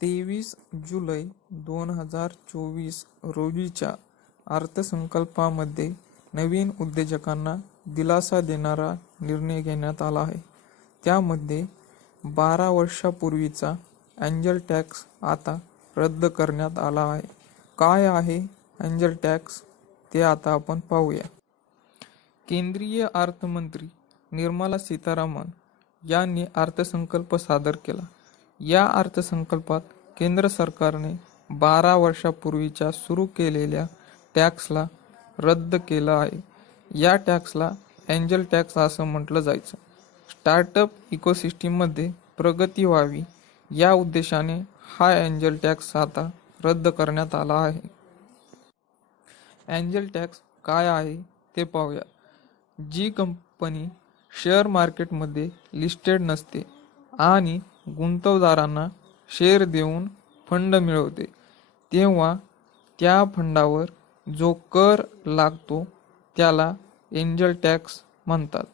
23 जुलै 2024 रोजीच्या अर्थसंकल्पामध्ये नवीन उद्योजकांना दिलासा देणारा निर्णय घेण्यात आला आहे. त्यामध्ये 12 वर्षापूर्वीचा एंजल टॅक्स आता रद्द करण्यात आला आहे. काय आहे एंजल टॅक्स ते आता आपण पाहूया. केंद्रीय अर्थमंत्री निर्मला सीतारामन यांनी अर्थसंकल्प सादर केला. या अर्थसंकल्पात केंद्र सरकारने 12 वर्षापूर्वीच्या सुरू केलेल्या टॅक्सला रद्द केलं आहे. या टॅक्सला एंजल टॅक्स असं म्हटलं जायचं. स्टार्टअप इकोसिस्टीममध्ये प्रगती व्हावी या उद्देशाने हा एंजल टॅक्स आता रद्द करण्यात आला आहे. एंजल टॅक्स काय आहे ते पाहूया. जी कंपनी शेअर मार्केटमध्ये लिस्टेड नसते आणि गुंतवणूकदारांना शेअर देऊन फंड मिळवते, तेव्हा त्या फंडावर जो कर लागतो त्याला एंजल टॅक्स म्हणतात.